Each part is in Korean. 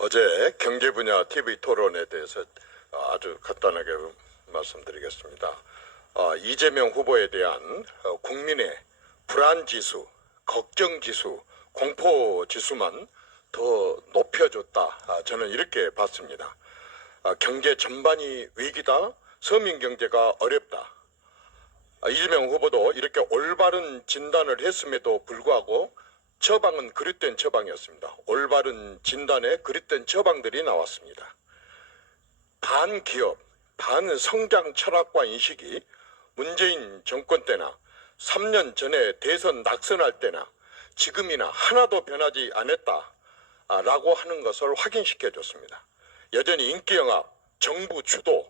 어제 경제 분야 TV 토론에 대해서 아주 간단하게 말씀드리겠습니다. 이재명 후보에 대한 국민의 불안 지수, 걱정 지수, 공포 지수만 더 높여줬다. 저는 이렇게 봤습니다. 경제 전반이 위기다. 서민 경제가 어렵다. 이재명 후보도 이렇게 올바른 진단을 했음에도 불구하고 처방은 그릇된 처방이었습니다. 올바른 진단에 그릇된 처방들이 나왔습니다. 반기업, 반성장 철학과 인식이 문재인 정권 때나 3년 전에 대선 낙선할 때나 지금이나 하나도 변하지 않았다라고 하는 것을 확인시켜줬습니다. 여전히 인기영합, 정부 주도,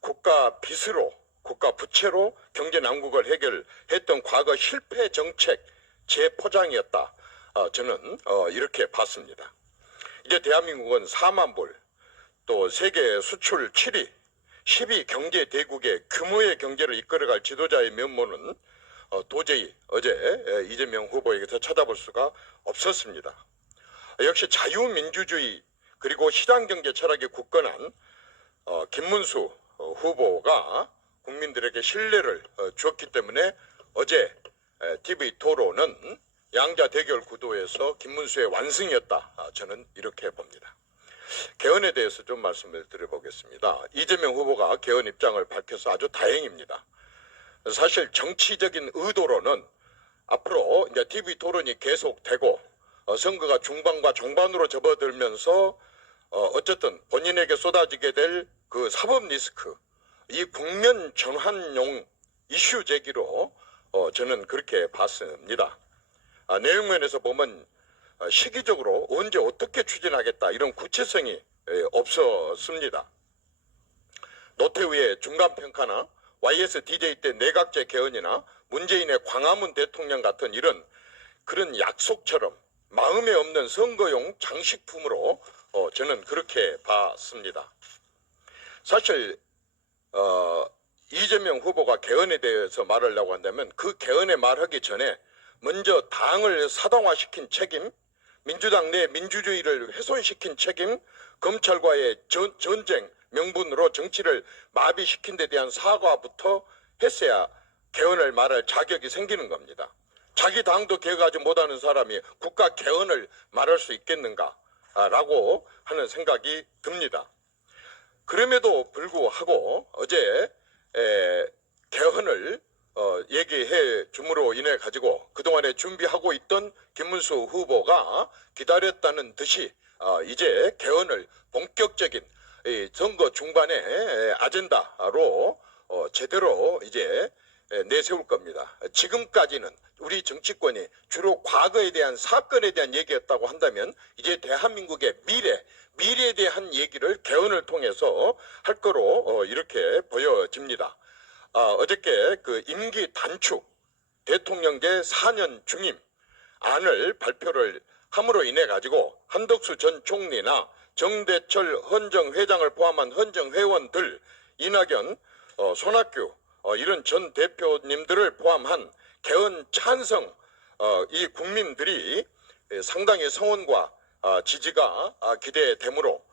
국가 빚으로, 국가 부채로 경제 난국을 해결했던 과거 실패 정책 재포장이었다. 저는 이렇게 봤습니다. 이제 대한민국은 4만 불, 또 세계 수출 7위, 10위 경제 대국의 규모의 경제를 이끌어갈 지도자의 면모는 도저히 어제 이재명 후보에게서 찾아볼 수가 없었습니다. 역시 자유민주주의 그리고 시장경제 철학이 굳건한 김문수 후보가 국민들에게 신뢰를 주었기 때문에 어제 TV 토론은 양자 대결 구도에서 김문수의 완승이었다. 저는 이렇게 봅니다. 개헌에 대해서 좀 말씀을 드려보겠습니다. 이재명 후보가 개헌 입장을 밝혀서 아주 다행입니다. 사실 정치적인 의도로는 앞으로 이제 TV 토론이 계속되고 선거가 중반과 종반으로 접어들면서 어쨌든 본인에게 쏟아지게 될 그 사법 리스크, 이 국면 전환용 이슈 제기로 저는 그렇게 봤습니다. 내용면에서 보면 시기적으로 언제 어떻게 추진하겠다 이런 구체성이 없었습니다. 노태우의 중간평가나 YSDJ 때 내각제 개헌이나 문재인의 광화문 대통령 같은 그런 약속처럼 마음에 없는 선거용 장식품으로 저는 그렇게 봤습니다. 사실 이재명 후보가 개헌에 대해서 말하려고 한다면 그 개헌에 말하기 전에 먼저 당을 사당화시킨 책임, 민주당 내 민주주의를 훼손시킨 책임, 검찰과의 전쟁 명분으로 정치를 마비시킨 데 대한 사과부터 했어야 개헌을 말할 자격이 생기는 겁니다. 자기 당도 개혁하지 못하는 사람이 국가 개헌을 말할 수 있겠는가라고 하는 생각이 듭니다. 그럼에도 불구하고 어제 개헌을 얘기해 줌으로 인해 가지고 그동안에 준비하고 있던 김문수 후보가 기다렸다는 듯이 이제 개헌을 본격적인 선거 중반의 아젠다로 제대로 이제 내세울 겁니다. 지금까지는 우리 정치권이 주로 과거에 대한 사건에 대한 얘기였다고 한다면 이제 대한민국의 미래에 대한 얘기를 개헌을 통해서 할 거로 이렇게 보여집니다. 어저께 그 임기 단축 대통령제 4년 중임 안을 발표를 함으로 인해 가지고 한덕수 전 총리나 정대철 헌정회장을 포함한 헌정회원들, 이낙연, 손학규 이런 전 대표님들을 포함한 개헌 찬성 이 국민들이 상당히 성원과 지지가 기대되므로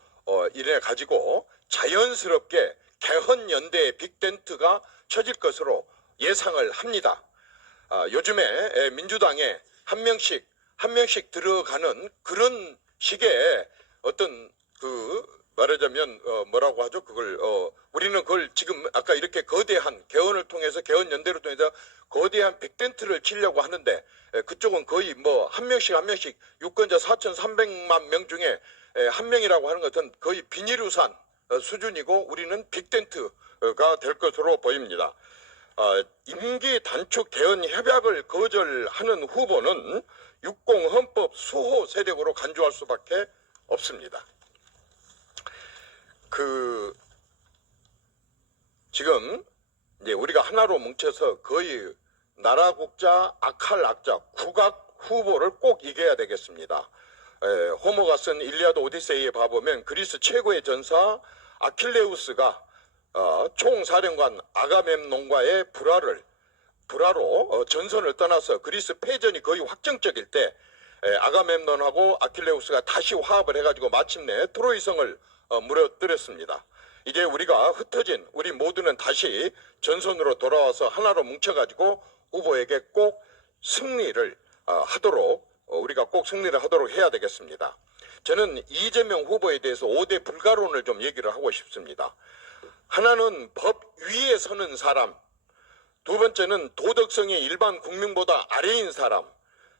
이래 가지고 자연스럽게 개헌 연대의 빅텐트가 쳐질 것으로 예상을 합니다. 요즘에 민주당에 한 명씩 들어가는 그런 식의 어떤 말하자면 뭐라고 하죠? 우리는 그걸 지금 아까 이렇게 거대한 개헌을 통해서 개헌 연대를 통해서 거대한 빅텐트를 치려고 하는데 그쪽은 거의 한 명씩 유권자 4,300만 명 중에 한 명이라고 하는 것은 거의 비닐우산 수준이고 우리는 빅텐트가 될 것으로 보입니다. 임기 단축 개헌 협약을 거절하는 후보는 60 헌법 수호 세력으로 간주할 수밖에 없습니다. 지금 이제 우리가 하나로 뭉쳐서 거의 나라 국자, 악할 악자, 국악 후보를 꼭 이겨야 되겠습니다. 호모가 쓴 일리아드 오디세이에 봐보면 그리스 최고의 전사 아킬레우스가 총사령관 아가멤논과의 불화로 전선을 떠나서 그리스 패전이 거의 확정적일 때 아가멤논하고 아킬레우스가 다시 화합을 해가지고 마침내 트로이성을 무너뜨렸습니다. 이제 우리가 흩어진 우리 모두는 다시 전선으로 돌아와서 하나로 뭉쳐가지고 후보에게 꼭 승리를 하도록 우리가 꼭 승리를 하도록 해야 되겠습니다. 저는 이재명 후보에 대해서 5대 불가론을 좀 얘기를 하고 싶습니다. 하나는 법 위에 서는 사람, 두 번째는 도덕성이 일반 국민보다 아래인 사람,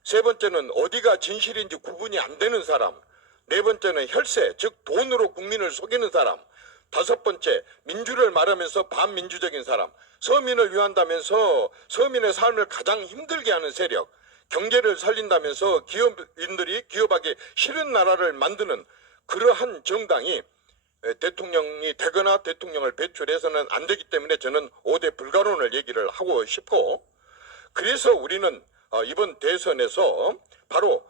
세 번째는 어디가 진실인지 구분이 안 되는 사람, 네 번째는 혈세, 즉 돈으로 국민을 속이는 사람, 다섯 번째 민주를 말하면서 반민주적인 사람, 서민을 위한다면서 서민의 삶을 가장 힘들게 하는 세력, 경제를 살린다면서 기업인들이 기업하기 싫은 나라를 만드는 그러한 정당이 대통령이 되거나 대통령을 배출해서는 안 되기 때문에 저는 5대 불가론을 얘기를 하고 싶고, 그래서 우리는 이번 대선에서 바로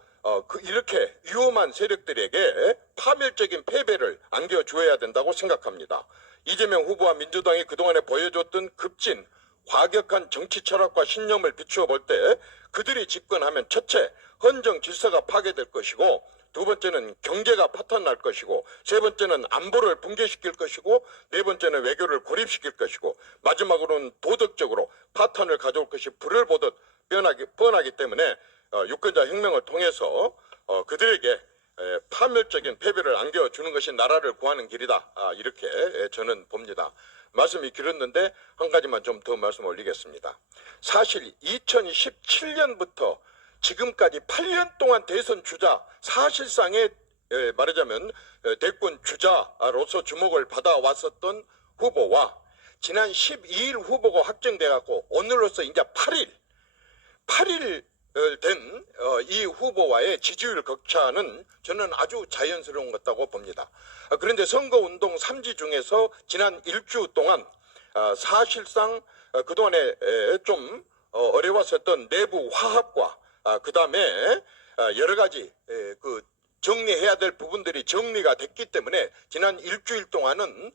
이렇게 위험한 세력들에게 파멸적인 패배를 안겨주어야 된다고 생각합니다. 이재명 후보와 민주당이 그동안에 보여줬던 급진 과격한 정치 철학과 신념을 비추어 볼 때 그들이 집권하면 첫째, 헌정 질서가 파괴될 것이고, 두 번째는 경제가 파탄날 것이고, 세 번째는 안보를 붕괴시킬 것이고, 네 번째는 외교를 고립시킬 것이고, 마지막으로는 도덕적으로 파탄을 가져올 것이 불을 보듯 뻔하기 때문에 유권자 혁명을 통해서 그들에게 파멸적인 패배를 안겨주는 것이 나라를 구하는 길이다. 이렇게 저는 봅니다. 말씀이 길었는데 한 가지만 좀 더 말씀 올리겠습니다. 사실 2017년부터 지금까지 8년 동안 대선 주자, 사실상의 말하자면 대권 주자로서 주목을 받아왔었던 후보와 지난 12일 후보가 확정돼 갖고 오늘로서 이제 8일 된 이 후보와의 지지율 격차는 저는 아주 자연스러운 것다고 봅니다. 그런데 선거운동 3지 중에서 지난 일주 동안 사실상 그동안에 좀 어려웠었던 내부 화합과 그 다음에 여러 가지 그 정리해야 될 부분들이 정리가 됐기 때문에 지난 일주일 동안은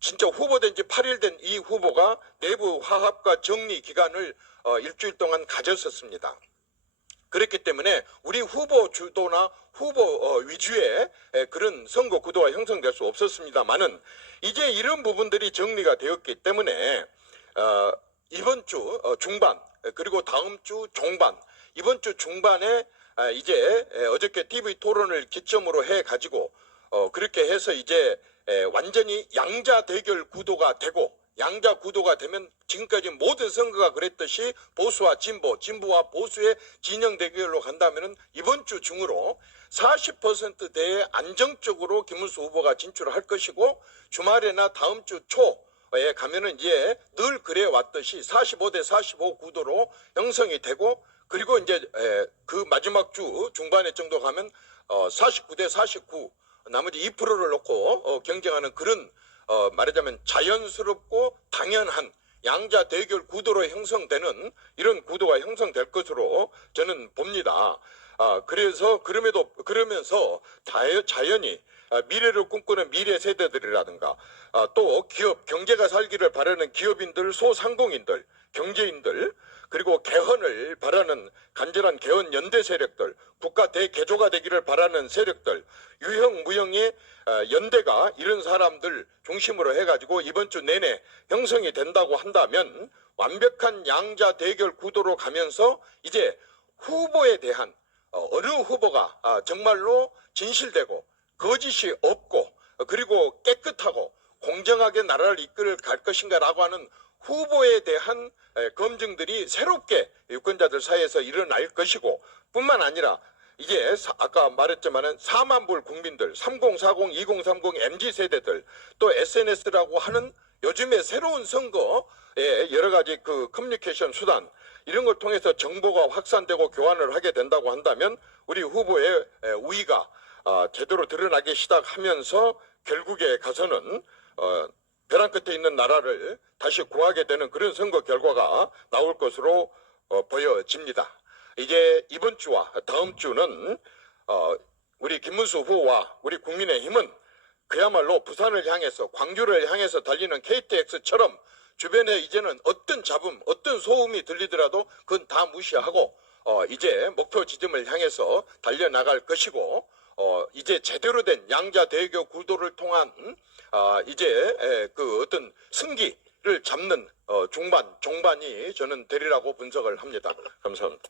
진짜 후보된 지 8일 된 이 후보가 내부 화합과 정리 기간을 일주일 동안 가졌었습니다. 그렇기 때문에 우리 후보 주도나 후보 위주의 그런 선거 구도가 형성될 수 없었습니다만은 이제 이런 부분들이 정리가 되었기 때문에 이번 주 중반 그리고 다음 주 종반, 이번 주 중반에 이제 어저께 TV 토론을 기점으로 해 가지고 그렇게 해서 이제 완전히 양자 대결 구도가 되고, 양자 구도가 되면 지금까지 모든 선거가 그랬듯이 보수와 진보, 진보와 보수의 진영 대결로 간다면은 이번 주 중으로 40%대에 안정적으로 김문수 후보가 진출을 할 것이고, 주말에나 다음 주 초에 가면은 이제 늘 그래 왔듯이 45대 45 구도로 형성이 되고, 그리고 이제 그 마지막 주 중반에 정도 가면 49대 49 나머지 2%를 놓고 경쟁하는 그런 말하자면 자연스럽고 당연한 양자 대결 구도로 형성되는 이런 구도가 형성될 것으로 저는 봅니다. 그래서 그러면서 자연히 미래를 꿈꾸는 미래 세대들이라든가 또 기업, 경제가 살기를 바라는 기업인들, 소상공인들, 경제인들, 그리고 개헌을 바라는 간절한 개헌 연대 세력들, 국가 대개조가 되기를 바라는 세력들, 유형 무형의 연대가 이런 사람들 중심으로 해가지고 이번 주 내내 형성이 된다고 한다면 완벽한 양자 대결 구도로 가면서 이제 후보에 대한 어느 후보가 정말로 진실되고 거짓이 없고 그리고 깨끗하고 공정하게 나라를 이끌어 갈 것인가라고 하는 후보에 대한 검증들이 새롭게 유권자들 사이에서 일어날 것이고, 뿐만 아니라 이제 아까 말했지만은 4만 불 국민들, 3040, 2030 MZ세대들, 또 SNS라고 하는 요즘에 새로운 선거에 여러 가지 그 커뮤니케이션 수단, 이런 걸 통해서 정보가 확산되고 교환을 하게 된다고 한다면 우리 후보의 우위가 제대로 드러나기 시작하면서 결국에 가서는 벼랑 끝에 있는 나라를 다시 구하게 되는 그런 선거 결과가 나올 것으로 보여집니다. 이제 이번 주와 다음 주는 우리 김문수 후보와 우리 국민의힘은 그야말로 부산을 향해서, 광주를 향해서 달리는 KTX처럼 주변에 이제는 어떤 잡음, 어떤 소음이 들리더라도 그건 다 무시하고 이제 목표 지점을 향해서 달려나갈 것이고 이제 제대로 된 양자 대교 구도를 통한 이제 그 어떤 승기를 잡는 중반 종반이 저는 되리라고 분석을 합니다. 감사합니다.